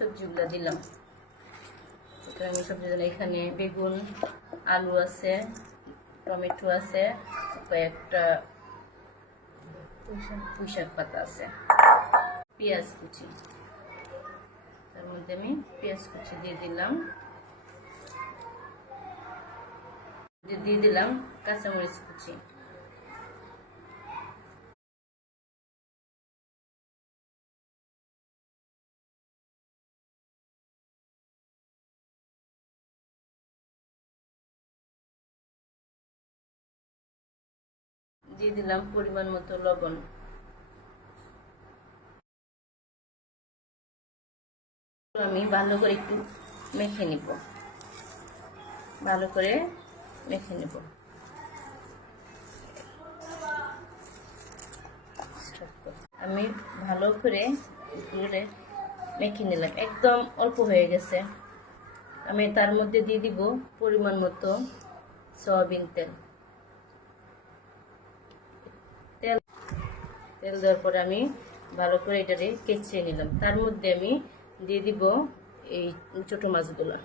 সবজিগুলো দিলাম। আমি সবজি দিলাম, এখানে বেগুন, আলু আছে, টমেটো আছে, কয়েকটা পুঁইশাক পাতা আছে, পেঁয়াজ কুচি, তার মধ্যে আমি পেঁয়াজ কুচি দিয়ে দিলাম, কাঁচামরিচ কুচি, দিয়ে দিলাম পরিমাণ মতো লবণ। আমি ভালো করে একটু মেখে নিব, আমি ভালো করে মেখে নিলাম, একদম অল্প হয়ে গেছে। আমি তার মধ্যে দিয়ে দিব পরিমাণ মতো সয়াবিন তেল। তেল দেওয়ার পরে আমি ভালো করে এটারে কেচিয়ে নিলাম। তার মধ্যে আমি দিয়ে দিব এই ছোট মাছগুলো,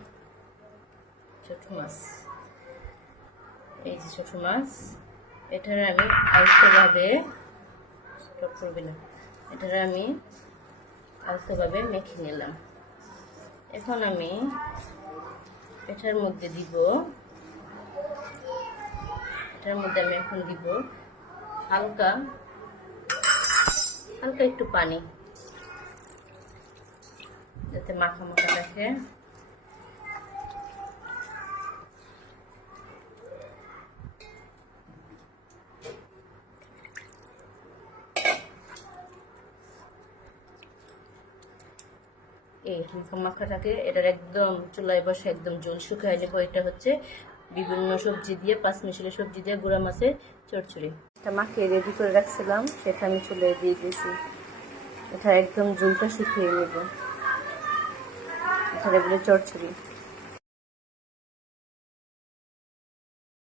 এই যে ছোট মাছ, এটারে আমি আলতোভাবে মেখে নিলাম। এখন আমি এটার মধ্যে এখন দিব হালকা একটু পানি, যাতে মাখা থাকে। এই মাখাটাকে এটার একদম চুলায় বসে একদম জল শুকায় নেবো। এটা হচ্ছে বিভিন্ন সবজি দিয়ে, পাঁচমিশালি সবজি দিয়ে গুঁড়া মাছের চচ্চড়ি। এটা মাখিয়ে রেডি করে রাখছিলাম, সেটা আমি চুলায় দিয়ে দিয়েছি। এটা একদম ঝোলটা শুকিয়ে নেব, এটা বলে চচ্চড়ি।